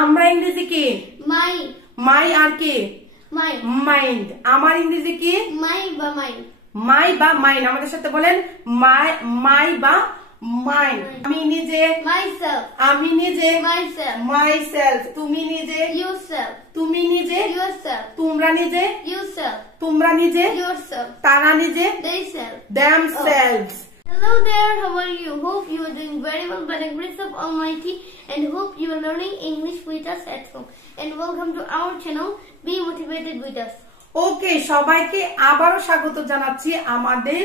আমরা ইংরেজি কি? মাই। মাই আর কি? মাই। মাইন্ড। আমার ইংরেজি কি? মাই বা মাইন্ড। মাই বা মাইন্ড। আমাদের সাথে বলেন মাই বা মাইন্ড। আমি নিজে, মাইসেলফ। আমি নিজে, মাইসেলফ। মাইসেলফ। তুমি নিজে, ইউরসেলফ। তুমি নিজে, yourself, তোমরা নিজে, yourself, তোমরা নিজে, yourself, তারা নিজে, theyself, themselves. Hello there, how are you? Hope you are doing very well by the grace of Almighty, and hope you are learning English with us at home. And welcome to our channel, Be Motivated with Us. ওকে, সবাইকে আবারও স্বাগত জানাচ্ছি আমাদের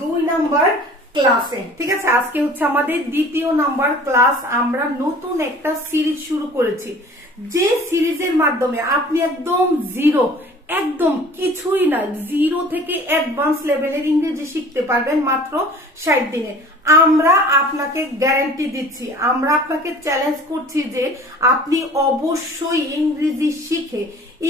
2 number ক্লাসে। ঠিক আছে, আজকে হচ্ছে আমাদের 2য় নাম্বার ক্লাস। আমরা নতুন একটা সিরিজ শুরু করেছি, যে সিরিজের মাধ্যমে আপনি একদম জিরো, একদম কিছুই না, জিরো থেকে অ্যাডভান্স লেভেলের ইংরেজি শিখতে পারবেন মাত্র 60 দিনে। আমরা আপনাকে গ্যারান্টি দিচ্ছি, আমরা আপনাকে চ্যালেঞ্জ করছি যে আপনি অবশ্যই ইংরেজি শিখে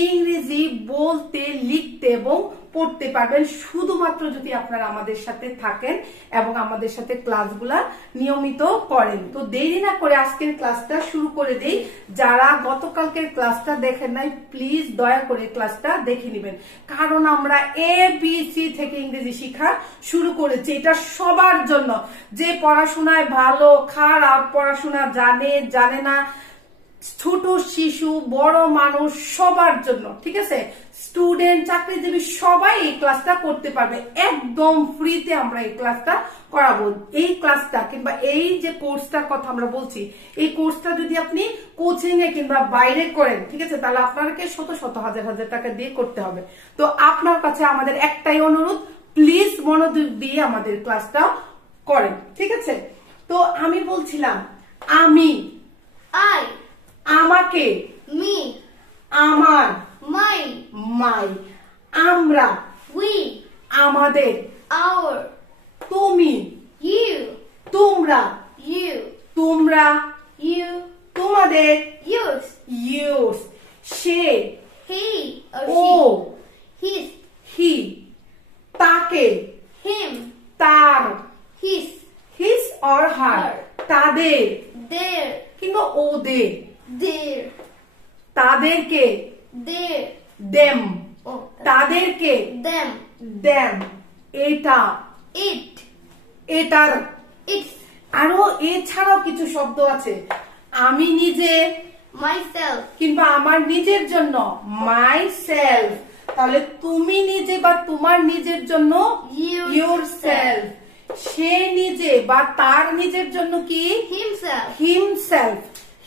ইংরেজি বলতে, লিখতে এবং পড়তে পারবেন, শুধুমাত্র যদি আপনারা আমাদের সাথে থাকেন এবং আমাদের সাথে ক্লাসগুলা নিয়মিত করেন। তো দেরি না করে আজকের ক্লাসটা শুরু করে দেই। যারা গতকালকের ক্লাসটা দেখেন নাই, প্লিজ দয়া করে ক্লাসটা দেখে নেবেন, কারণ আমরা ABC থেকে ইংরেজি শেখা শুরু করেছি। এটা সবার জন্য, যে পড়াশোনায় ভালো, খারাপ, পড়াশোনা জানে না, ছোট শিশু, বড় মানুষ, সবার জন্য। ঠিক আছে, স্টুডেন্ট, চাকরিজীবী সবাই এই ক্লাসটা করতে পারবে। একদম ফ্রিতে আমরা এই ক্লাসটা করাবো। এই ক্লাসটা কিংবা এই যে কোর্সটার কথা আমরা বলছি, এই কোর্সটা যদি আপনি কোচিং এ কিংবা বাইরে করেন, ঠিক আছে, তাহলে আপনাকে শত শত হাজার টাকা দিয়ে করতে হবে। তো আপনার কাছে আমাদের একটাই অনুরোধ, প্লিজ মনোযোগ দিয়ে আমাদের ক্লাসটা করেন। ঠিক আছে, তো আমি বলছিলাম আমি, I, আমাকে, me, আমার, my, মাই, আমরা, we, আমাদের, our, তুমি, you, তোমরা, you, তোমরা, you, তোমাদের, yours, yours, say, he or O, she, his, হি, তাকে, him, তার, his, his or her, তাদের their, কিংবা ওদের, their, তাদেরকে, their, them, oh, তাদেরকে, them, them, এটা, it, এটার। its, আরো এছাড়াও কিছু শব্দ আছে। আমি নিজে myself, কিংবা আমার নিজের জন্য মাই সেলফ। তাহলে তুমি নিজে বা তোমার নিজের জন্য ইউর সেলফ। সে নিজে বা তার নিজের জন্য কি? himself, himself,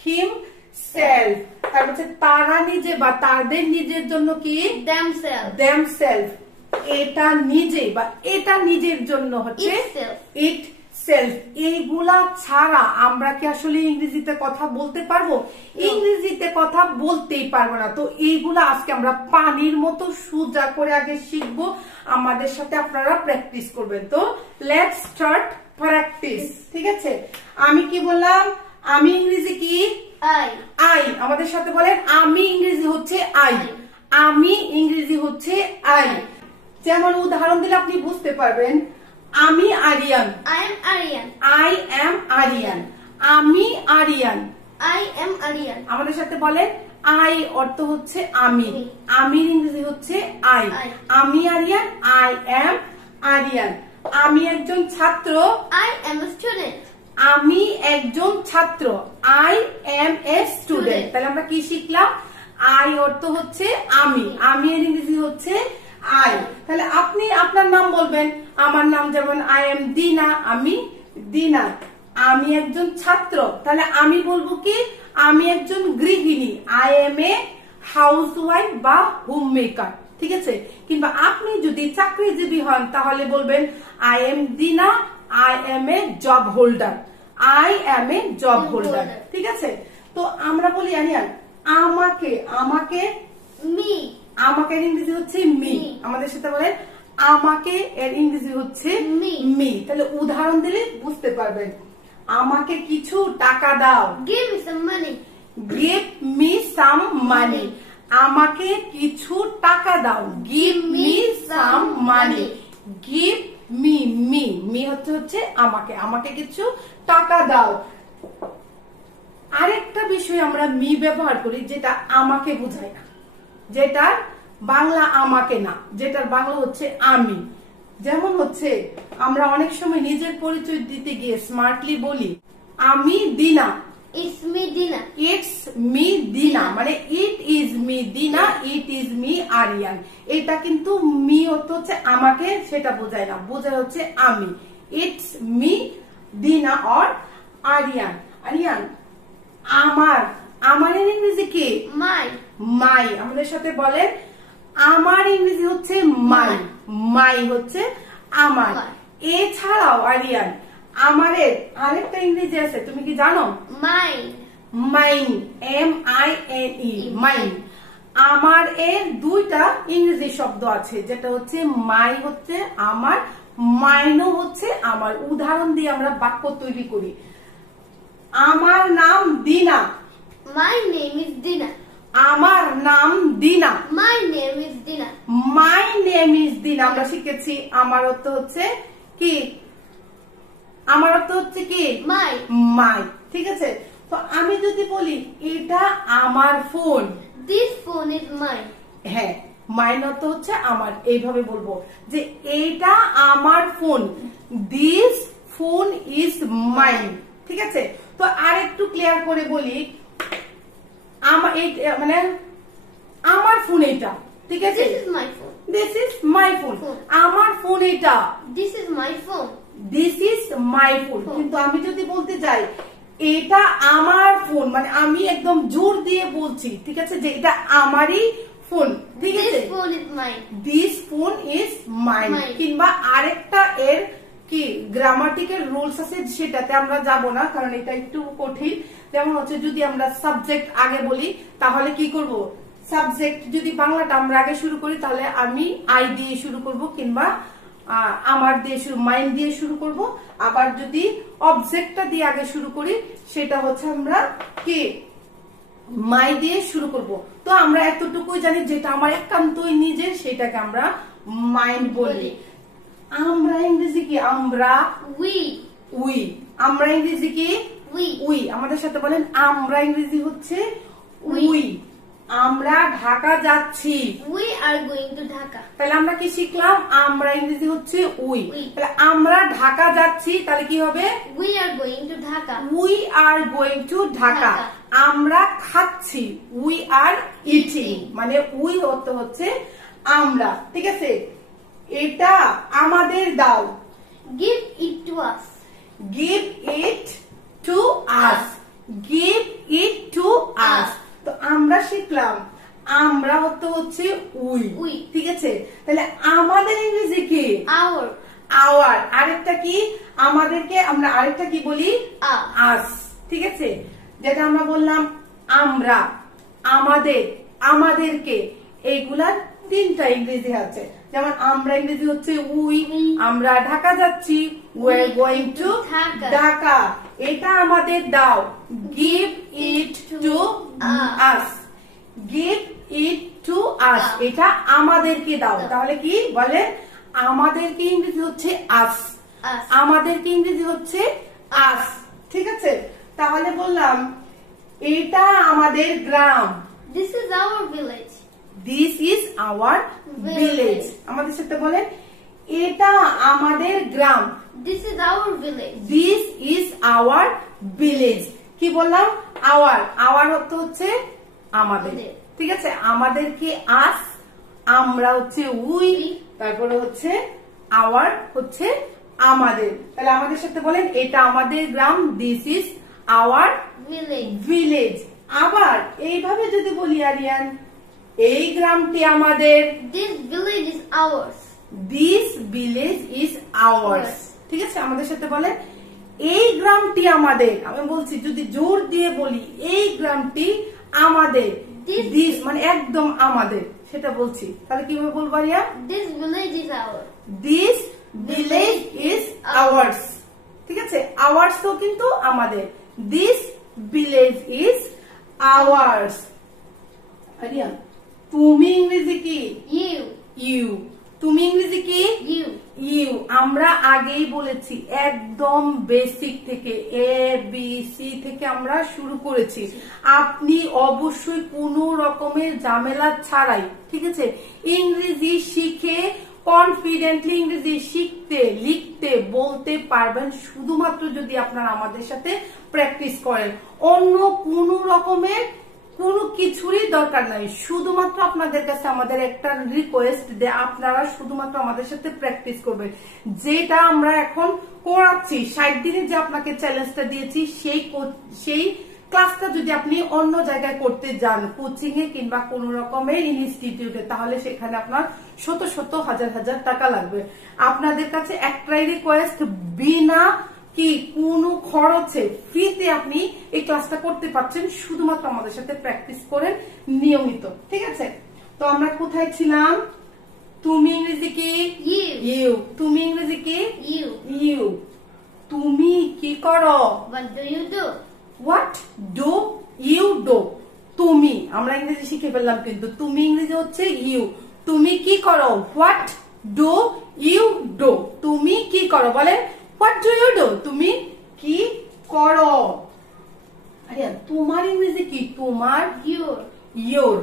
himself. তার হচ্ছে তারা নিজে বা তাদের নিজের জন্য কি? themselves, themself. এটা নিজে বা এটা নিজের জন্য হচ্ছে itself, ইট সেলফ। এইগুলা ছাড়া আমরা কি আসলে ইংরেজিতে কথা বলতে পারবো? ইংরেজিতে কথা বলতেই পারবো না। তো এইগুলা আজকে আমরা পানির মতো সোজা করে আগে শিখবো, আমাদের সাথে আপনারা প্র্যাকটিস করবেন। তো লেটস স্টার্ট প্র্যাকটিস। ঠিক আছে, আমি কি বললাম? আমি ইংরেজি কি? I, I. আমাদের সাথে বলেন, আমি ইংরেজি হচ্ছে আই, আমি ইংরেজি হচ্ছে আই। যেমন উদাহরণ দিলে আপনি বুঝতে পারবেন। আমি Aryan, I am Aryan, I am Aryan, আমি আরিয়ান। I am Aryan, আমাদের সাথে বলেন, আই অর্থ হচ্ছে আমি, আমির ইংরেজি হচ্ছে আই। আমি আরিয়ান, আই এম আরিয়ান। আমি একজন ছাত্র, I am a student, আমি একজন ছাত্র, আই এম এ স্টুডেন্ট। তাহলে আমরা কি শিখলাম? আই অর্থ হচ্ছে আমি, আমি এর ইংরেজি হচ্ছে আই। তাহলে আপনি আপনার নাম বলবেন। আমার নাম যেমন আই এম দিনা, আমি দিনা। আমি একজন ছাত্র, তাহলে আমি বলবো কি? আমি একজন গৃহিণী, I M a house wife বা হোম মেকার। ঠিক আছে, কিংবা আপনি যদি চাকরিজীবী হন তাহলে বলবেন আই এম দিনা, I M A job holder, I M A job holder. ঠিক আছে, তো আমরা বলি আরিয়ান আমাকে, আমাকে, me, আমাকে এর ইংরেজি হচ্ছে মি। আমাদের সাথে বলেন, আমাকে এর ইংরেজি হচ্ছে Me. মি। তাহলে উদাহরণ দিলে বুঝতে পারবেন। আমাকে কিছু টাকা দাও, give me some money, give me some money. আমাকে কিছু টাকা দাও, give me some money. Give me, me, me হচ্ছে আমাকে, আমাকে কিছু টাকা দাও। আরেকটা বিষয় আমরা মি ব্যবহার করি যেটা আমাকে বোঝায় না, যেটার বাংলা আমাকে না, যেটার বাংলা হচ্ছে আমি। যেমন হচ্ছে আমরা অনেক সময় নিজের পরিচয় দিতে গিয়ে স্মার্টলি বলি আমি দিনা, It's me, Dina. It's me দিনা, মানে ইট ইজ মি দিনা, ইট ইজ মি আরিয়ান। এটা কিন্তু মি অর্থ হচ্ছে আমাকে, সেটা বোঝায় না, বোঝায় হচ্ছে আমি। ইটস মি দিনা অর আরিয়ান। আরিয়ান আমার, আমার ইংরেজি কি? My. মাই। আমাদের সাথে বলেন আমার ইংরেজি হচ্ছে মাই, মাই হচ্ছে আমার। এছাড়াও আরিয়ান আমারের আরেকটা ইংরেজি আছে, তুমি কি জানো? Mine. Mine, MINE, mine. আমার এর দুইটা ইংরেজি শব্দ আছে, যেটা হচ্ছে মাই হচ্ছে আমার, মাইনও হচ্ছে আমার। উদাহরণ দিয়ে আমরা বাক্য তৈরি করি। আমার নাম দিনা। My name is Dina. আমার নাম দিনা। My name is Dina. My name is দিনা। আমরা শিখেছি আমার অর্থ হচ্ছে কি? আমার অর্থ হচ্ছে কি? My. মাই। ঠিক আছে, তো আমি যদি বলি এটা আমার phone, This phone is mine. হ্যাঁ, মাইন অর্থ হচ্ছে আমার। এইভাবে বলবো যে এটা আমার phone, this phone is mine. ঠিক আছে, তো আর একটু ক্লিয়ার করে বলি, আমার মানে আমার ফোন এটা। ঠিক আছে, This is my phone. This is my phone. আমার ফোন এটা, This is my phone. This is my phone. কিন্তু আমি যদি বলতে যাই এটা আমার ফোন, মানে আমি একদম জোর দিয়ে বলছি, ঠিক আছে, যে এটা আমারই ফোন। ঠিক আছে, This phone is mine. This phone is mine. কিংবা আরেকটা এর কি গ্রামাটিক্যাল রুলস আছে, সেটাতে আমরা যাব না কারণ এটা একটু কঠিন। যেমন হচ্ছে যদি আমরা সাবজেক্ট আগে বলি তাহলে কি করব? সাবজেক্ট যদি বাংলাটা আমরা আগে শুরু করি তাহলে আমি আই দিয়ে শুরু করব, কিংবা আমার দিয়ে মাইন্ড দিয়ে শুরু করব। আবার যদি অবজেক্টটা দিয়ে আগে শুরু করি সেটা হচ্ছে আমরা কি মাই দিয়ে শুরু করব। তো আমরা এতটুকুই জানি যেটা আমার একান্তই নিজের, সেটাকে আমরা মাইন্ড বলি। আমরা ইংরেজি কি? আমরা We. উই। আমরা ইংরেজি কি? We. উই। আমাদের সাথে বলেন আমরা ইংরেজি হচ্ছে উই। আমরা ঢাকা যাচ্ছি। We are going to Dhaka. তাহলে আমরা কি শিখলাম? আমরা ইংরেজি হচ্ছে উই। উই। তাহলে আমরা ঢাকা যাচ্ছি, তাহলে কি হবে? We are going to Dhaka. We are going to Dhaka. Dhaka. আমরা খাচ্ছি, উই আর ইটিং, মানে উই অর্থ হচ্ছে আমরা। ঠিক আছে, এটা আমাদের দাও। Give it to us. Give it to us. Give it to us. তো আমরা শিখলাম আমরা অর্থ হচ্ছে উই। উই। ঠিক আছে, তাহলে আমাদের ইংরেজি কি? Our. আওয়ার। আরেকটা কি? আমাদেরকে আমরা আরেকটা কি বলি? Us. আস। ঠিক আছে, যেটা আমরা বললাম আমরা, আমাদের, আমাদেরকে, এইগুলার তিনটা ইংরেজি আছে। যেমন আমরা ইংরেজি হচ্ছে উই, আমরা ঢাকা যাচ্ছি, we are going to Dhaka. এটা আমাদের দাও, give it to us। give it to us, এটা আমাদেরকে দাও। তাহলে কি বলে? আমাদেরকে ইংরেজি হচ্ছে us, Us. আমাদেরকে ইংরেজি হচ্ছে us। ঠিক আছে, তাহলে বললাম এটা আমাদের গ্রাম। This is our village. This is our village. আমাদের সাথে বলেন এটা আমাদের গ্রাম। This is our village. This is our village. কি বললাম? আওয়ার। আওয়ার অর্থ হচ্ছে আমাদের। ঠিক আছে, আমাদের কি আস, আমরা হচ্ছে উই, তারপরে হচ্ছে আওয়ার হচ্ছে আমাদের। তাহলে আমাদের সাথে বলেন এটা আমাদের গ্রাম। This is our Village. Village. আবার এইভাবে যদি বলি আরিয়ান এই গ্রামটি আমাদের, This village is ours. This village is ours. ঠিক আছে, আমাদের সাথে বলেন এই গ্রামটি আমাদের। আমি বলছি যদি জোর দিয়ে বলি এই গ্রামটি আমাদের, দিস মানে একদম আমাদের, সেটা বলছি। তাহলে কিভাবে বলবো Aria? This village is ours. This village is ours. ঠিক আছে, আওয়ার্স তো কিন্তু আমাদের। This village is ours. Aria তুমি ইংরেজি কি? You. ইউ। তুমি ইংরেজি কি? You. ইউ। আমরা আগেই বলেছি একদম বেসিক থেকে এ বি সি থেকে আমরা শুরু করেছি। আপনি অবশ্যই কোনো রকমের ঝামেলা ছাড়াই, ঠিক আছে, ইংরেজি শিখে কনফিডেন্টলি ইংরেজি শিখতে, লিখতে, বলতে পারবেন শুধুমাত্র যদি আপনারা আমাদের সাথে প্র্যাকটিস করেন। অন্য কোনো রকমের কোনো কিছুরই দরকার নাই। শুধুমাত্র আপনাদের কাছে আমাদের একটা রিকোয়েস্ট যে আপনারা শুধুমাত্র আমাদের সাথে প্র্যাকটিস করবেন। যেটা আমরা এখন করাচ্ছি 60 দিনে যে আপনাকে চ্যালেঞ্জটা দিয়েছি সেই ক্লাসটা যদি আপনি অন্য জায়গায় করতে যান, কোচিং এ কিংবা কোন রকমের ইনস্টিটিউটে, তাহলে সেখানে আপনার শত শত হাজার হাজার টাকা লাগবে। আপনাদের কাছে একটাই রিকোয়েস্ট, বিনা কি কোনো খরচে ফ্রিতে আপনি এই ক্লাসটা করতে পারছেন, শুধুমাত্র আমাদের সাথে প্র্যাকটিস করেন নিয়মিত, ঠিক আছে? তো আমরা কোথায় ছিলাম? তুমি ইংরেজি কি? ইউ। তুমি ইংরেজি কি? ইউ। তুমি কি করো? What do you do? What do you do? তুমি, আমরা ইংরেজি শিখে ফেললাম কিন্তু তুমি ইংরেজি হচ্ছে ইউ। তুমি কি করো? What do you do? তুমি কি করো? বলেন What do you do? তুমি কি করো? আরে তোমার ইংরেজি কি? তোমার। Your. Your.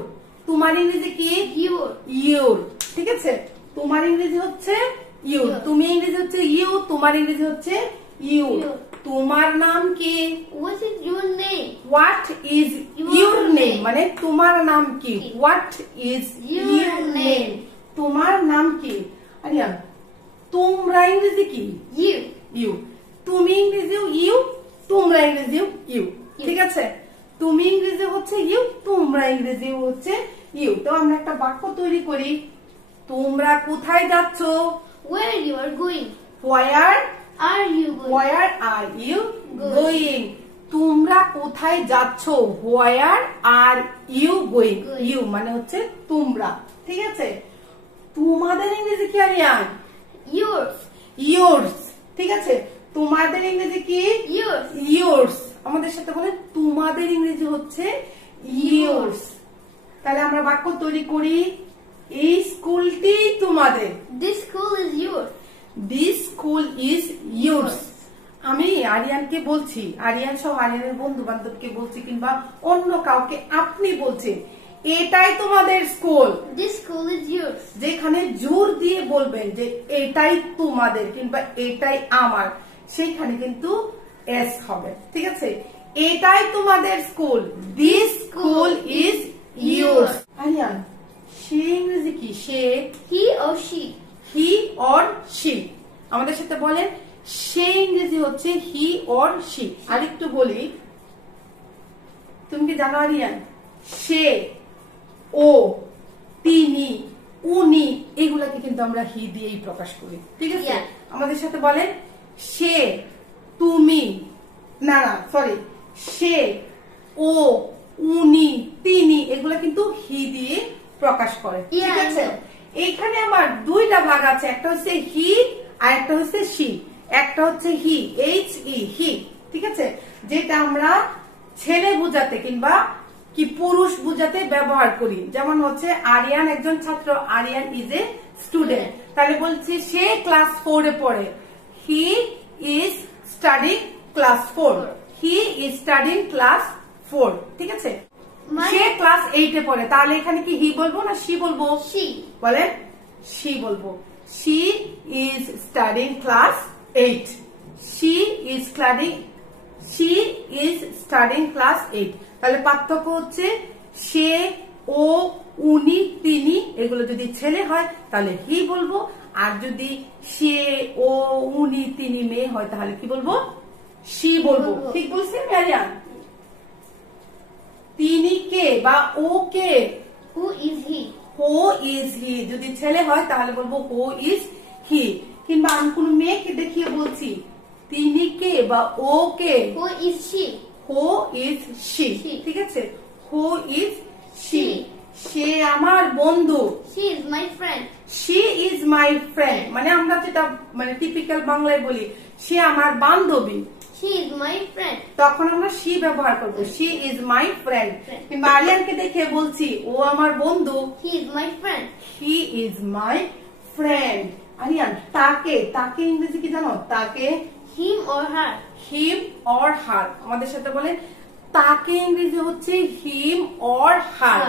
তোমার ইংরেজি কি? Your. Your. ঠিক আছে, তোমার ইংরেজি হচ্ছে ইউ, তুমি ইংরেজি হচ্ছে ইউ, তোমার ইংরেজি হচ্ছে ইউ। তোমার নাম কি? What is your name? What is your name? মানে তোমার নাম কি? What is your name? তোমার নাম কি? আরিয়া, তোমরা ইংরেজি কি? You. ইউ। তুমি ইংরেজিও ইউ, তোমরা ইংরেজিও ইউ, ঠিক আছে? তুমি ইংরেজি হচ্ছে ইউ, তোমরা ইংরেজিও হচ্ছে ইউ। তো আমরা একটা বাক্য তৈরি করি। তোমরা কোথায় যাচ্ছ? Where you are going? Where Are you going? Where are you going? তোমরা কোথায় যাচ্ছ? Where are you going? You মানে হচ্ছে তোমরা, ঠিক আছে? তোমাদের ইংরেজি কি আরিয়ান? Yours. Yours, ঠিক আছে? তোমাদের ইংরেজি কি? Yours. Yours। আমাদের সাথে বলে তোমাদের ইংরেজি হচ্ছে yours। তাহলে আমরা বাক্য তৈরি করি, এই স্কুলটি তোমাদের। This school is yours. This school is yours। আমি আরিয়ানকে বলছি, আরিয়ান সহ আরিয়ানের বন্ধু বান্ধবকে বলছি, কিংবা অন্য কাউকে আপনি বলছেন, এটাই তোমাদের school. This school is yours. যেখানে জোর দিয়ে বলবেন যে এটাই তোমাদের কিংবা এটাই আমার, সেইখানে কিন্তু এস হবে, ঠিক আছে? এটাই তোমাদের school. This school is yours। Aryan, সে ইংরেজি কি? সে। He or she? He or she. আমাদের সাথে বলেন সে ইংরেজি হচ্ছে হি অর শি। আরেকটু বলি, তুমি কি জানো আরিয়ান, সে, ও, তিনি, উনি, এগুলাকে কিন্তু আমরা হি দিয়েই প্রকাশ করি, ঠিক আছে? আমাদের সাথে বলেন সে, তুমি, না সরি, সে, ও, উনি, তিনি, এগুলা কিন্তু হি দিয়ে প্রকাশ করে, ঠিক আছে? এইখানে আমার দুইটা ভাগ আছে, একটা হচ্ছে হি আর একটা হচ্ছে শি। একটা হচ্ছে হি, এইচ ই, হি, ঠিক আছে? যেটা আমরা ছেলে বোঝাতে কিংবা কি পুরুষ বোঝাতে ব্যবহার করি। যেমন হচ্ছে আরিয়ান একজন ছাত্র, আরিয়ান ইজ এ স্টুডেন্ট, তাহলে বলছি সে ক্লাস 4 এ পড়ে। He is studying class 4। He is studying class 4, ঠিক আছে? সে ক্লাস 8 এ পড়ে, তাহলে এখানে কি হি বলবো না শি বলবো? She. বলেন শি বলবো। She is studying class 8। She is studying class 8। তাহলে পার্থক্য হচ্ছে সে, ও, উনি, তিনি, এগুলো যদি ছেলে হয় তাহলে হি বলবো, আর যদি সে, ও, উনি, তিনি মেয়ে হয় তাহলে কি বলবো? শি বলবো। ঠিক বলছি আরিয়ান? তিনি কে বা ও কে? Who is he? Who is he. যদি ছেলে হয় তাহলে বলবো হু ইজ হি। কিংবা আমি কোন মেয়েকে দেখিয়ে বলছি, তিনি কে বা ও কে? Who is she? Who is she, ঠিক আছে? Who is she. She. সে আমার বন্ধু। She is my friend. She is my friend, মানে আমরা যেটা মানে টিপিক্যাল বাংলায় বলি সে আমার বান্ধবী। She is my friend. তখন আমরা শি ব্যবহার করবো, শি ইজ মাই ফ্রেন্ড। কিংবা আরিয়ানকে দেখে বলছি ও আমার বন্ধু, He is my friend. He is my friend. Aryan তাকে, তাকে ইংরেজি কি জানো? তাকে him or her, him or her. আমাদের সাথে বলেন তাকে ইংরেজি হচ্ছে হিম অর হার।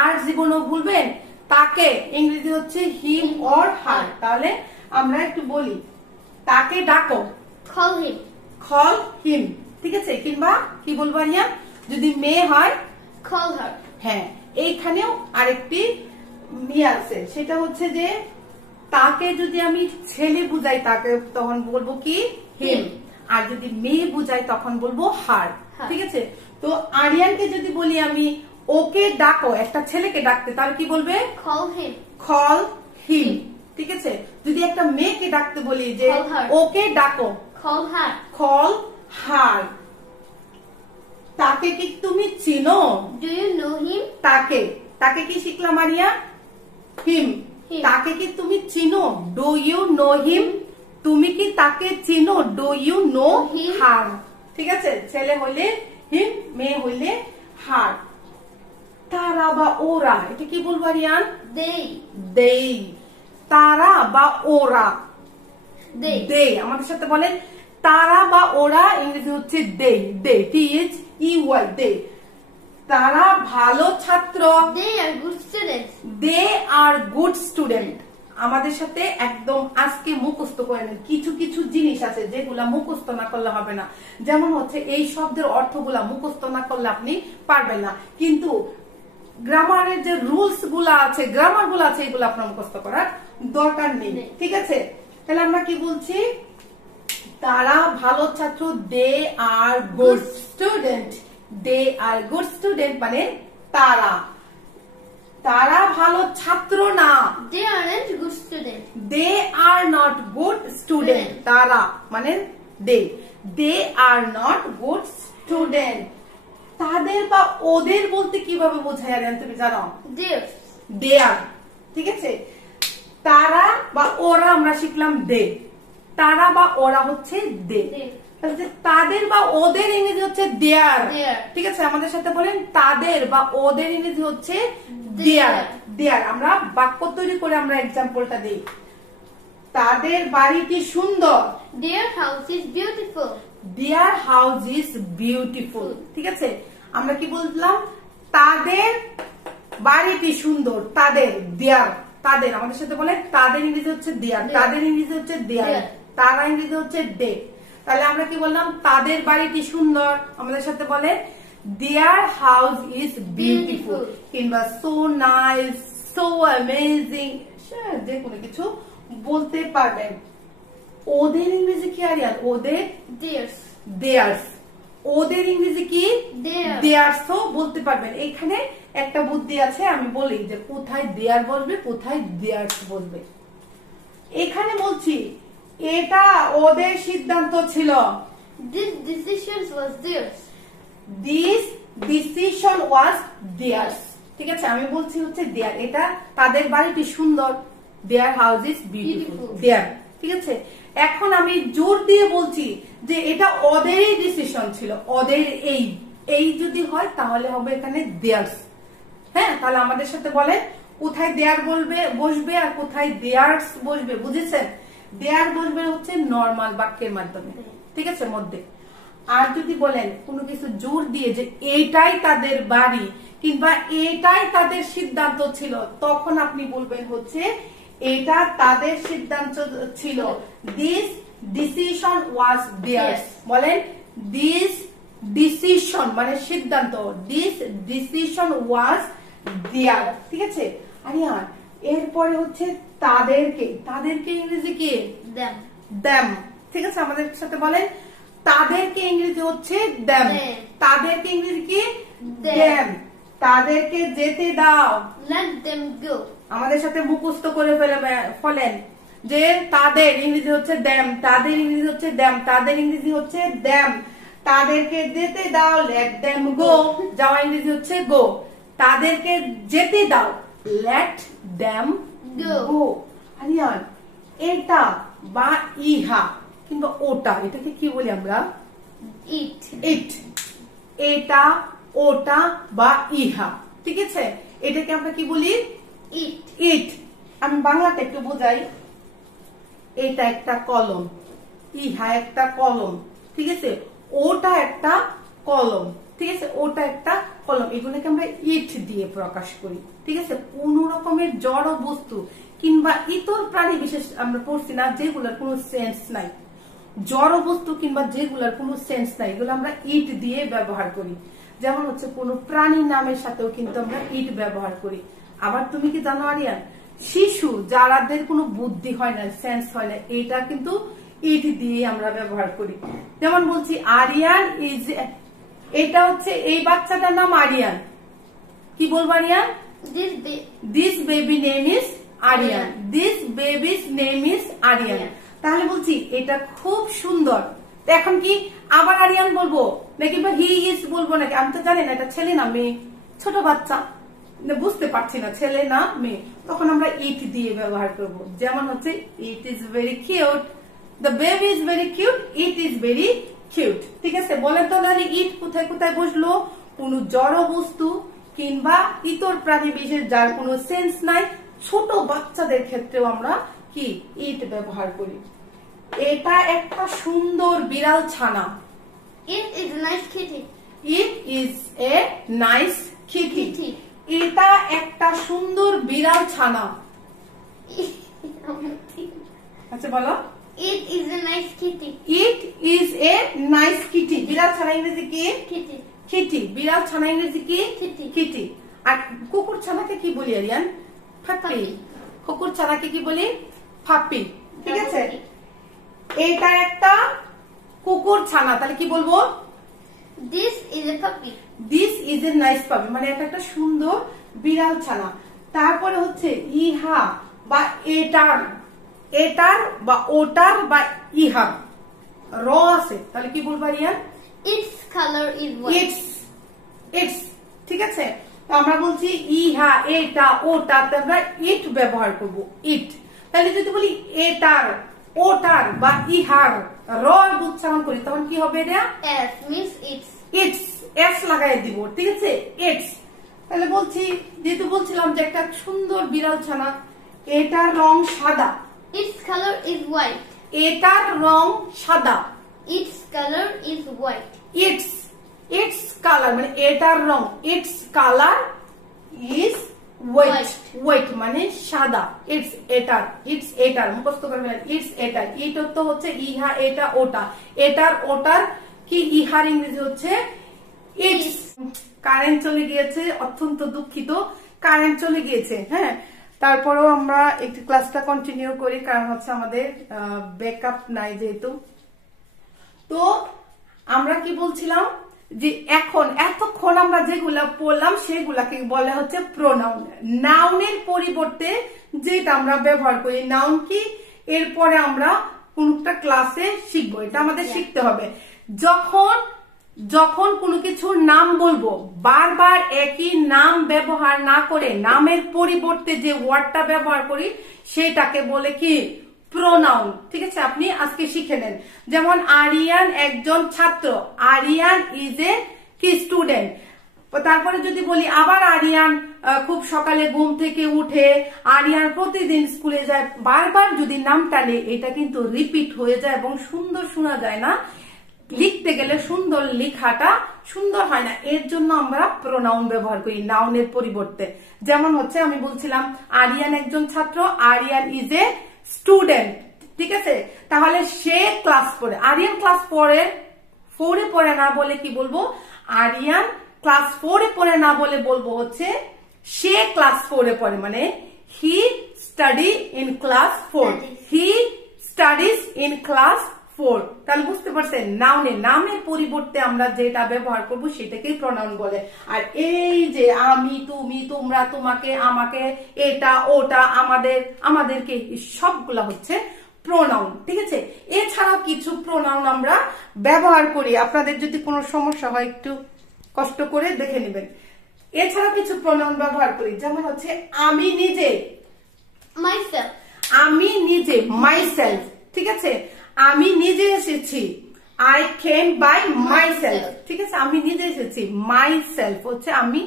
আর জীবনও বলবেন তাকে ইংরেজি হচ্ছে হিম অর হার। তাহলে আমরা একটু বলি তাকে ডাকো, call him, কল হিম, ঠিক আছে? কিংবা কি বলবো আরিয়ান? যদি মেয়ে হয় call her, হ্যাঁ, এইখানেও আরেকটি ইয়ে আছে, সেটা হচ্ছে যে তাকে যদি আমি ছেলে বুঝাই তাকে তখন বলবো কি হিম, আর যদি মেয়ে বুঝাই তখন বলবো হার, ঠিক আছে? তো আরিয়ানকে যদি বলি আমি ওকে ডাকো, একটা ছেলেকে ডাকতে, তাহলে কি বলবে? call him, কল হিম, ঠিক আছে? যদি একটা মেয়েকে ডাকতে বলি যে Call her. ওকে ডাকো, call her, কল হার। তাকে কি তুমি চিনো? do you know him, তাকে, তাকে কি শিখলাম আরিয়া? হিম। Him. তাকে কি তুমি চিনো? Do you know him? তুমি কি তাকে চিনো? Do you know Him. Her, ঠিক আছে? ছেলে হইলে হিম, মেয়ে হইলে হার। তারা বা ওরা, এটা কি বলবো আরিয়ান? they, দেই। তারা বা ওরা, they, দে। আমাদের সাথে বলেন তারা বা ওরা ইংরেজি হচ্ছে দে, দে, THEY, দে। তারা ভালো ছাত্র, they are good students, they are good student. আমাদের সাথে একদম আজকে মুখস্থ করে নেন। কিছু কিছু জিনিস আছে যেগুলা মুখস্থ না করলে হবে না, যেমন হচ্ছে এই শব্দের অর্থগুলা মুখস্থ না করলে আপনি পারবেন না, কিন্তু গ্রামারের যে রুলস গুলা আছে, গ্রামার গুলা আছে, এগুলো আপনার মুখস্থ করার দরকার নেই, ঠিক আছে? তাহলে আমরা কি বলছি? তারা ভালো ছাত্র, দে are good student, they are good student মানে তারা। তারা ভালো ছাত্র না, they aren't good students, they are not good student. তারা মানে they, they are not good student. তাদের বা ওদের বলতে কিভাবে বোঝায় আরিয়ান তুমি জানো? theirs, দেয়ার, ঠিক আছে? তারা বা ওরা আমরা শিখলাম দে, তারা বা ওরা হচ্ছে দে। they, তাদের বা ওদের ইংরেজি হচ্ছে দেয়ার, Their. ঠিক আছে? আমাদের সাথে বলেন তাদের বা ওদের ইংরেজি হচ্ছে Their. দেয়ার, দেয়ার। আমরা বাক্য তৈরি করে আমরা এক্সাম্পলটা দিই। তাদের বাড়িটি সুন্দর, their house is beautiful, their house is beautiful, ঠিক আছে? আমরা কি বললাম? তাদের বাড়িটি সুন্দর, তাদের, দেয়ার, তাদের। আমাদের সাথে বলে তাদের ইংরেজি হচ্ছে দেয়ার, Their. তাদের ইংরেজি হচ্ছে দেয়ার, Their. তারা ইংরেজি হচ্ছে দে। তাহলে আমরা কি বললাম? তাদের বাড়িটি সুন্দর, আমাদের সাথে বলে their house is beautiful, Beautiful. কিংবা সো নাইস, সো অ্যামেজিং, যে কোনো কিছু বলতে পারবেন। ওদের ইংরেজি কি আরিয়ান? ওদের theirs, দেয়ার্স, ওদের ইংরেজি কি? Their. দেয়ার্সও বলতে পারবেন। এখানে একটা বুদ্ধি আছে, আমি বলি যে কোথায় দেয়ার বসবে, কোথায় দেয়ার্স বসবে। এখানে বলছি এটা ওদের সিদ্ধান্ত ছিল, this decision was theirs, this decision was theirs, ঠিক আছে? আমি বলছি হচ্ছে দেয়ার, এটা তাদের বাড়িটি সুন্দর, their house is beautiful, Beautiful. দেয়ার, ঠিক আছে? এখন আমি জোর দিয়ে বলছি যে এটা ওদেরই ডিসিশন ছিল, ওদের এই, এই যদি হয় তাহলে হবে এখানে দেয়ার্স। হ্যাঁ, তাহলে আমাদের সাথে বলে কোথায় দেয়ার বলবে বসবে আর কোথায় দেয়ার্স বসবে, বুঝেছেন? দেয়ার বসবে হচ্ছে নরমাল বাক্যের মাধ্যমে, ঠিক আছে, মধ্যে। আর যদি বলেন কোনো কিছু জোর দিয়ে যে এইটাই তাদের বাড়ি কিংবা এইটাই তাদের সিদ্ধান্ত ছিল, তখন আপনি বলবেন হচ্ছে এটা তাদের সিদ্ধান্ত ছিল, দিস ডিসিশন ওয়াজ দেয়ার্স। বলেন দিস ডিসিশন মানে সিদ্ধান্ত, দিস ডিসিশন ওয়াজ দেয়ার, ঠিক আছে? আরিয়ান এরপরে হচ্ছে তাদেরকে, তাদেরকে ইংরেজি কি? them, দ্যাম, ঠিক আছে? আমাদের সাথে বলেন তাদেরকে ইংরেজি হচ্ছে দ্যাম, Them. তাদেরকে ইংরেজি কি? Them. দ্যাম। তাদেরকে যেতে দাও, let them go, আমাদের সাথে মুখস্থ করে ফেলেন যে তাদের ইংরেজি হচ্ছে দ্যাম, তাদের ইংরেজি হচ্ছে দ্যাম, তাদের ইংরেজি হচ্ছে দ্যাম। তাদেরকে যেতে দাও, লেট দ্যাম গো, যাওয়া ইংরেজি হচ্ছে গো। তাদেরকে যেতে দাও, লেট দ্যাম Go. গো। আরিয়ান এটা বা ইহা কিংবা ওটা, এটাকে কি বলি আমরা? it, ইট, এটা, ওটা বা ইহা, ঠিক আছে? এটাকে আমরা কি বলি? it, ইট। আমি বাংলাটা একটু বোঝাই। এটা একটা কলম, ইহা একটা কলম, ঠিক আছে, ওটা একটা কলম, ঠিক আছে, ওটা একটা কলম। এগুলোকে আমরা ইট দিয়ে প্রকাশ করি, ঠিক আছে। কোন রকমের জড় বস্তু কিংবা ইতর প্রাণী বিশেষ আমরা পড়ছি না, যেগুলোর কোনো সেন্স নাই, জড় বস্তু কিংবা যেগুলোর কোনো সেন্স নাই, এগুলো আমরা ইট দিয়ে ব্যবহার করি। যেমন হচ্ছে কোন প্রাণীর নামের সাথেও কিন্তু আমরা ইট ব্যবহার করি। আবার তুমি কি জানো আরিয়ান, শিশু যারাদের কোনো বুদ্ধি হয় না, সেন্স হয় না, এটা কিন্তু ইট দিয়ে আমরা ব্যবহার করি। যেমন বলছি আরিয়ান ইজ, এটা হচ্ছে এই বাচ্চাটার নাম আরিয়ান, কি বলবো Aryan? This baby name is Aryan, this baby's name is Aryan. তাহলে বলছি এটা খুব সুন্দর। এখন কি আবার আরিয়ান বলবো নাকি বা হি ইজ বলবো নাকি? আমি তো জানি না এটা ছেলে না মেয়ে, ছোট বাচ্চা বুঝতে পারছি না ছেলে না মেয়ে, তখন আমরা ইট দিয়ে ব্যবহার করব। যেমন হচ্ছে it is very cute, the baby is very cute, it is very cute, ঠিক আছে। বলেন তো তাহলে ইট কোথায় কোথায় বসলো? কোন জড় বস্তু কিংবা ইতর প্রাণী বিশেষ যার কোনো সেন্স নাই, ছোট বাচ্চাদের ক্ষেত্রেও আমরা কি ইট ব্যবহার করি। এটা একটা সুন্দর বিড়াল ছানা, It is a nice kitty. It is a nice Kitty. এটা একটা সুন্দর বিড়াল ছানা। আচ্ছা বলো। It is a nice kitty. It is a nice Kitty. বিড়াল ছানা ইংরেজি কি? Kitty. কিটি। বিড়াল ছানা ইংরেজি কি? Kitty. কিটি। আর কুকুর ছানাকে কি বলি আরিয়ান? ফাপ্পি। কুকুর ছানাকে কি বলি? ফাপ্পি, ঠিক আছে। এটা একটা কুকুর ছানা, তাহলে কি বলবো? This is a puppy. This is a nice পাপি, মানে এটা একটা সুন্দর বিড়াল ছানা। তারপরে হচ্ছে ইহা বা এটার, এটার বা ওটার বা ইহা র আছে, তাহলে কি বলবো Aryan? Its color is white. It's, its, ঠিক আছে। তো আমরা বলছি ইহা এটা ওটা, আমরা ইট ব্যবহার করব, ইট। তাহলে যদি বলি এটার ওটার বা ইহার র উচ্চারণ করি তখন কি হবে? এটা S means its. It's, S লাগাই দিব, ঠিক আছে, ইটস। তাহলে বলছি যেহেতু বলছিলাম যে একটা সুন্দর বিড়াল ছানা, এটার রং সাদা, Its color is white. এটার রং সাদা, Its color is white. It's, it's colour মানে এটার রং, it's colour is white, white মানে সাদা। ইটস এটার, ইটস এটার মুখস্থ করবেন, ইটস এটার। ইট তো হচ্ছে ইহা এটা ওটা, এটার ওটার কি ইহার ইংরেজি হচ্ছে ইটস। কারেন্ট চলে গিয়েছে, অত্যন্ত দুঃখিত, কারেন্ট চলে গিয়েছে। হ্যাঁ, তারপরেও আমরা একটু ক্লাসটা কন্টিনিউ করি, কারণ হচ্ছে আমাদের ব্যাকআপ নাই যেহেতু। তো আমরা কি বলছিলাম যে এখন এতক্ষণ আমরা যেগুলা পড়লাম সেগুলাকে বলা হচ্ছে প্রোনাউন। নাউনের পরিবর্তে যেটা আমরা ব্যবহার করি, নাউন কি এরপরে আমরা কোনটা ক্লাসে শিখবো, এটা আমাদের শিখতে হবে। যখন যখন কোনো কিছুর নাম বলবো, বারবার একই নাম ব্যবহার না করে নামের পরিবর্তে যে ওয়ার্ডটা ব্যবহার করি সেটাকে বলে কি? প্রোনাউন, ঠিক আছে। আপনি আজকে শিখে নেন। যেমন আরিয়ান একজন ছাত্র, আরিয়ান ইজ এ কি স্টুডেন্ট। তারপরে যদি বলি আবার আরিয়ান খুব সকালে ঘুম থেকে উঠে, আরিয়ান প্রতিদিন স্কুলে যায়, বারবার যদি নাম টানে এটা কিন্তু রিপিট হয়ে যায় এবং সুন্দর শোনা যায় না, লিখতে গেলে সুন্দর লেখাটা সুন্দর হয় না। এর জন্য আমরা প্রোনাউন ব্যবহার করি নাউনের পরিবর্তে। যেমন হচ্ছে আমি বলছিলাম আরিয়ান একজন ছাত্র, আরিয়ান ইজ এ স্টুডেন্ট, ঠিক আছে। তাহলে সে ক্লাস পড়ে, আরিয়ান ক্লাস ফোরে পড়ে না বলে কি বলবো? আরিয়ান ক্লাস 4-এ পড়ে না বলে বলবো হচ্ছে সে ক্লাস 4-এ পড়ে, মানে he study in class 4, he studies in class 4। তাহলে বুঝতে পারছেন, নাউনে নামের পরিবর্তে আমরা যেটা ব্যবহার করব সেটাকেই প্রোনাউন বলে। আর এই যে আমি, তুমি, তোমরা, তোমাকে, আমাকে, এটা, ওটা, আমাদের, আমাদেরকে, সবগুলা হচ্ছে প্রোনাউন, ঠিক আছে। এছাড়াও কিছু প্রোনাউন আমরা ব্যবহার করি, আপনাদের যদি কোনো সমস্যা হয় একটু কষ্ট করে দেখে নেবেন। এছাড়া কিছু প্রোনাউন ব্যবহার করি, যেমন হচ্ছে আমি নিজে, myself, আমি নিজে, মাইসেলফ, ঠিক আছে। আমি নিজে এসেছি, আই কেম বাই মাইসেলফ, ঠিক আছে। আমি নিজে এসেছি, মাইসেলফ হচ্ছে আমি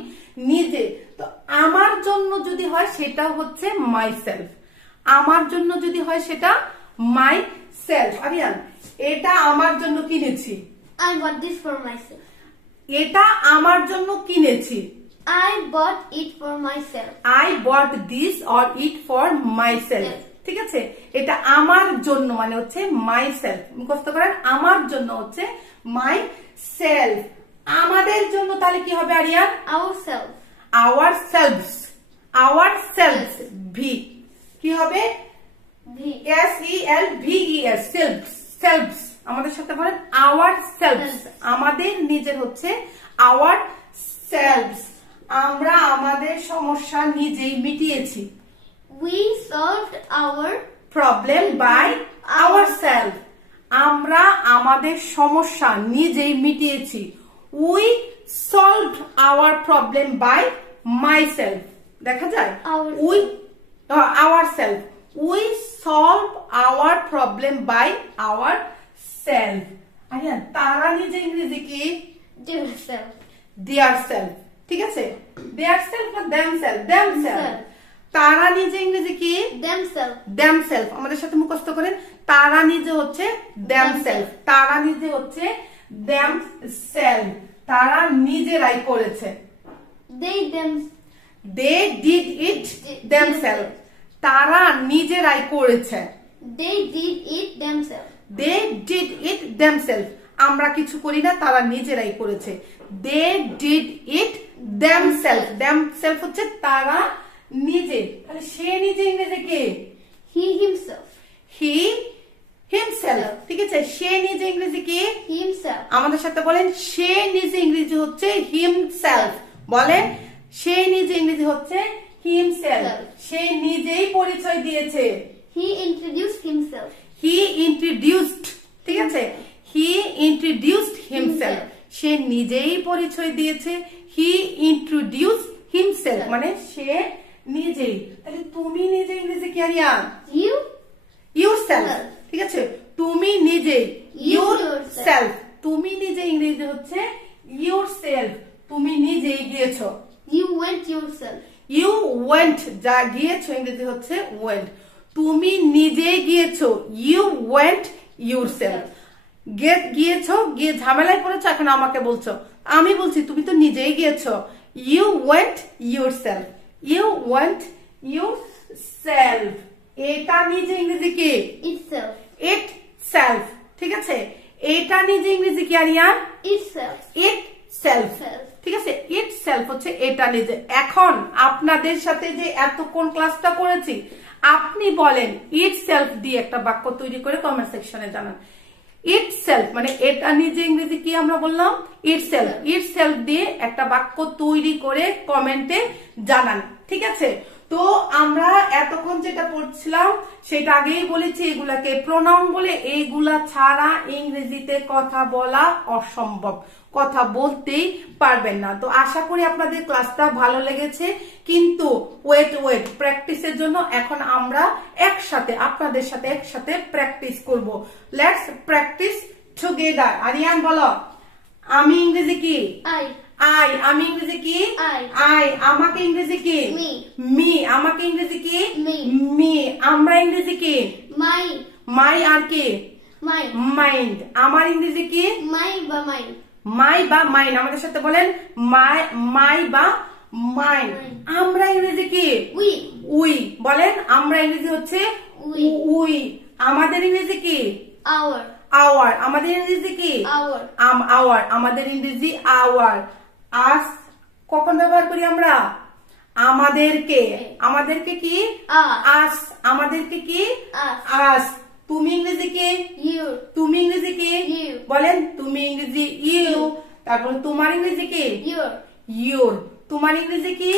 নিজে। তো আমার জন্য যদি হয় সেটাও হচ্ছে মাইসেলফ, আমার জন্য যদি হয় সেটা মাই সেলফ। আরিয়ান, এটা আমার জন্য কিনেছি। I bought this for myself. এটা আমার জন্য কিনেছি। I bought it for myself. I bought this or it for myself. ঠিক আছে, এটা আমার জন্য মানে হচ্ছে মাই সেলফ। মুখস্থ করেন, আমার জন্য হচ্ছে মাই সেলফ। আমাদের জন্য তাহলে কি হবে Aryan? Ourselves. Ourselves. Ourselves. V কি হবে? SELVES. selves. selves. আমাদের সাথে বলেন ourselves. আমাদের নিজের হচ্ছে ourselves. আমরা আমাদের সমস্যা নিজেই মিটিয়েছি। We solved our problem by ourselves. আমরা আমাদের সমস্যা নিজেই মিটিয়েছি। We solved our problem by myself. দেখা যায় ourselves. We solve our problem by ourselves. Aryan, তারা নিজে ইংরেজি কি? their self. their self. ঠিক আছে, their self না themselves? themselves. তারা নিজে ইংরেজি কি? Themselves. themselves. আমাদের সাথে মুখস্থ করেন, তারা নিজে হচ্ছে themselves. তারা নিজে হচ্ছে themselves. তারা নিজেরাই করেছে। They did it themselves. তারা নিজেরাই করেছে। They did it themselves. They did it themselves. আমরা কিছু করি না, তারা নিজেরাই করেছে। They did it themselves. themselves হচ্ছে তারা নিজে। তাহলে সে নিজে ইংরেজি কি? He himself. He himself. ঠিক আছে, সে নিজে ইংরেজি কি? Himself. আমাদের সাথে বলেন, সে নিজে ইংরেজি হচ্ছে himself. বলেন, সে নিজে ইংরেজি হচ্ছে himself. সে নিজেই পরিচয় দিয়েছে। He introduced himself. He introduced. ঠিক আছে, he introduced himself. সে নিজেই পরিচয় দিয়েছে। He introduced himself মানে সে নিজেই। তাহলে তুমি নিজে ইংরেজি কি আরিয়ান? You yourself. ঠিক আছে, তুমি নিজে yourself. তুমি নিজে ইংরেজি হচ্ছে yourself. তুমি নিজেই গিয়েছো। You went yourself. You went. যা গিয়েছো ইংরেজি হচ্ছে went. তুমি নিজে গিয়েছো। You went yourself. গিয়েছো, গিয়ে ঝামেলায় পড়েছো, এখন আমাকে বলছো। আমি বলছি তুমি তো নিজেই গিয়েছো। You went yourself. You went yourself. এটা নিজে ইংরেজি কি? Itself. Itself. ঠিক আছে, এটা নিজে ইংরেজি কি আরিয়ান? Itself. Itself. ঠিক আছে, itself হচ্ছে এটা নিজে। এখন আপনাদের সাথে যে এতক্ষণ ক্লাসটা করেছি, আপনি বলেন itself দিয়ে একটা বাক্য তৈরি করে কমেন্ট সেকশনে জানান। itself মানে এটা নিজে ইংরেজি কি আমরা বললাম? itself. itself দিয়ে একটা বাক্য তৈরি করে কমেন্টে জানান। ঠিক আছে, তো আমরা এতক্ষণ যেটা পড়ছিলাম সেটা আগেই বলেছি, এগুলাকে প্রোনাউন বলে। এইগুলা ছাড়া ইংরেজিতে কথা বলা অসম্ভব, কথা বলতেই পারবেন না। তো আশা করি আপনাদের ক্লাসটা ভালো লেগেছে, কিন্তু ওয়েট প্র্যাকটিসের জন্য এখন আমরা একসাথে আপনাদের সাথে একসাথে প্র্যাকটিস করব। Let's practice together. আরিয়ান বলো, আমি ইংরেজি কি? আই। আমি ইংরেজি কি? আই। আমাকে ইংরেজি কি? মি। আমাকে ইংরেজি কি? মি। আমরা ইংরেজি কি? মাই। আর কি? মাইন্ড। আমার ইংরেজি কি? মাই বা মাইন। আমাদের সাথে বলেন, মাই বা মাইন। আমরা ইংরেজি কি? উই। বলেন, আমরা ইংরেজি হচ্ছে উই। আমাদের ইংরেজি কি? আওয়ার। আমাদের ইংরেজি কি? আওয়ার। আমাদের ইংরেজি আওয়ার। আস কখন ব্যবহার করি আমরা? আমাদেরকে। আমাদেরকে কি? আস। আমাদেরকে কি? আস। তুমি ইংরেজি কি? তুমি ইংরেজি কি? বলেন, তুমি ইংরেজি ইউ। তারপর তোমার ইংরেজি কি? ইউর। তোমার ইংরেজি কি?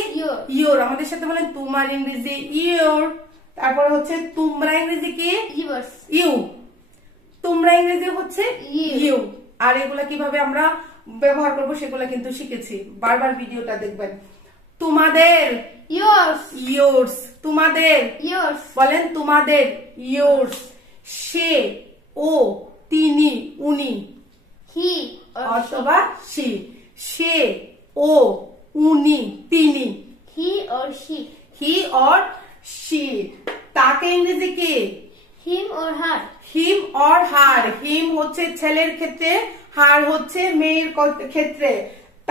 ইউর। আমাদের সাথে বলেন, তোমার ইংরেজি ইউর। তারপর হচ্ছে তোমরা ইংরেজি কি? ইউ। তোমরা ইংরেজি হচ্ছে ইউ। আর এগুলা কিভাবে আমরা ব্যবহার করবো সেগুলা কিন্তু শিখেছি, বারবার ভিডিওটা দেখবেন। তোমাদের yours. তোমাদের বলেন, তোমাদের yours. সে, ও, তিনি, উনি, he অথবা she. সে, ও, উনি, তিনি, he or she. he or she. তাকে হিম হচ্ছে ছেলের ক্ষেত্রে, হার হচ্ছে মেয়ের ক্ষেত্রে।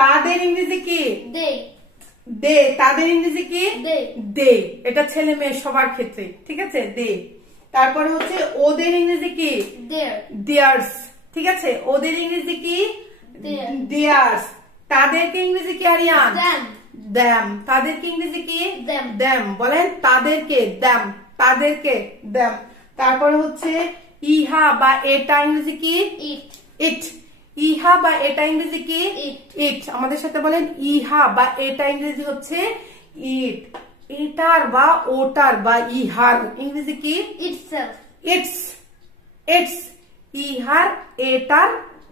তাদের ইংরেজি কি? they দে। তাদের ইংরেজি কি? they দে। এটা ছেলে মেয়ে সবার ক্ষেত্রে, ঠিক আছে, দে। তারপরে হচ্ছে ওদের ইংরেজি কি? their দেয়ার্স, ঠিক আছে, ওদের ইংরেজি কি? Their theirs. তাদেরকে ইংরেজি কি আরিয়ান? them them. তাদেরকে ইংরেজি কি? them them. বলেন তাদেরকে, দ্যাম। তাদেরকে, দ্যাম। তারপরে হচ্ছে ইহা বা এটা ইংরেজি কি? it ইট। ইহা বা এটা ইংরেজি কি? it ইট। আমাদের সাথে বলেন ইহা বা এটা ইংরেজি হচ্ছে ইট। এটার বা ওটার বা ইহার ইংরেজি কি? itself it's. ইটস। ইহার, এটার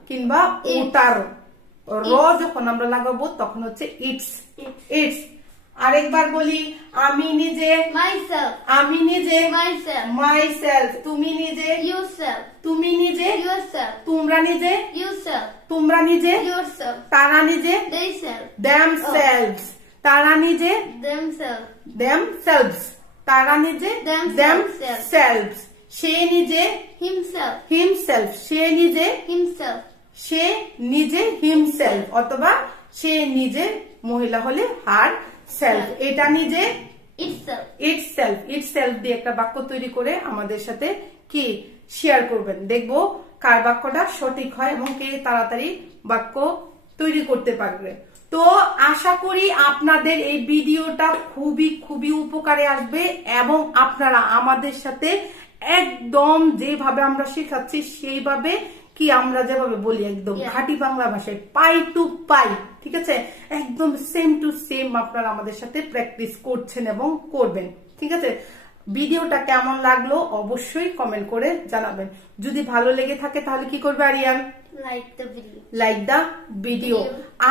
কিংবা ওটার র যখন আমরা লাগাবো তখন হচ্ছে ইটস। ইটস। আরেকবার বলি, আমি নিজে, myself আমি নিজে, myself মাইসেলফ। তুমি নিজে, yourself তুমি নিজে, yourself তোমরা নিজে, yourself তোমরা নিজে, yourself তারা নিজে, they self themselves, তারা নিজে, themselves themselves, তারা নিজে, themselves, সে নিজে, himself himself, সে নিজে, himself সে নিজে, himself, অথবা সে নিজে মহিলা হলে হার সেলফ। এটা নিজে, itself itself, itself দিয়ে একটা বাক্য তৈরি করে আমাদের সাথে কি শেয়ার করবেন, দেখবো কার বাক্যটা সঠিক হয় এবং কে তাড়াতাড়ি বাক্য তৈরি করতে পারবে। তো আশা করি আপনাদের এই ভিডিওটা খুবই খুবই উপকারে আসবে এবং আপনারা আমাদের সাথে একদম যেভাবে আমরা শেখাচ্ছি সেইভাবে কি আমরা যেভাবে বলি একদম খাঁটি বাংলা ভাষায় পাই টু পাই, ঠিক আছে, একদম সেম টু সেম আপনারা আমাদের সাথে প্র্যাকটিস করছেন এবং করবেন, ঠিক আছে। ভিডিওটা কেমন লাগলো অবশ্যই কমেন্ট করে জানাবেন। যদি ভালো লেগে থাকে তাহলে কি করবে Aryan? like the video like the video.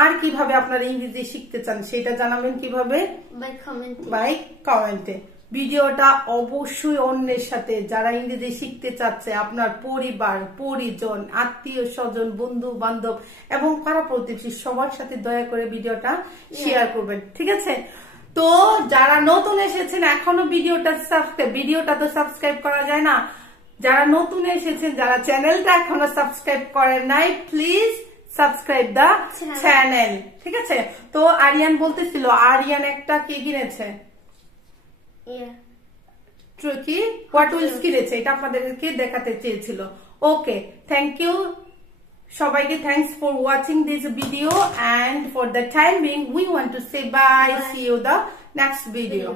আর কিভাবে আপনারা ইংরেজি শিখতে চান সেটা জানাবেন কিভাবে? by commenting বাই কমেন্টে। ভিডিওটা অবশ্যই অন্যের সাথে যারা ইংরেজি শিখতে চাচ্ছে, আপনার পরিবার, পরিজন, আত্মীয় স্বজন, বন্ধু বান্ধব এবং পাড়া প্রতিবেশী সবার সাথে দয়া করে ভিডিওটা শেয়ার করবেন, ঠিক আছে। তো যারা নতুন এসেছেন এখনো ভিডিওটা তো সাবস্ক্রাইব করা যায় না, যারা নতুন এসেছেন, যারা চ্যানেলটা এখনো সাবস্ক্রাইব করেন নাই, প্লিজ সাবস্ক্রাইব দা চ্যানেল, ঠিক আছে। তো আরিয়ান বলতেছিল আরিয়ান একটা কি কিনেছে, কি হোয়াট উইলস কিনেছে, এটা আপনাদেরকে দেখাতে চেয়েছিল। ওকে, থ্যাংক ইউ সবাইকে, thanks for watching this video, and for the time being we want to say bye. See you the next video.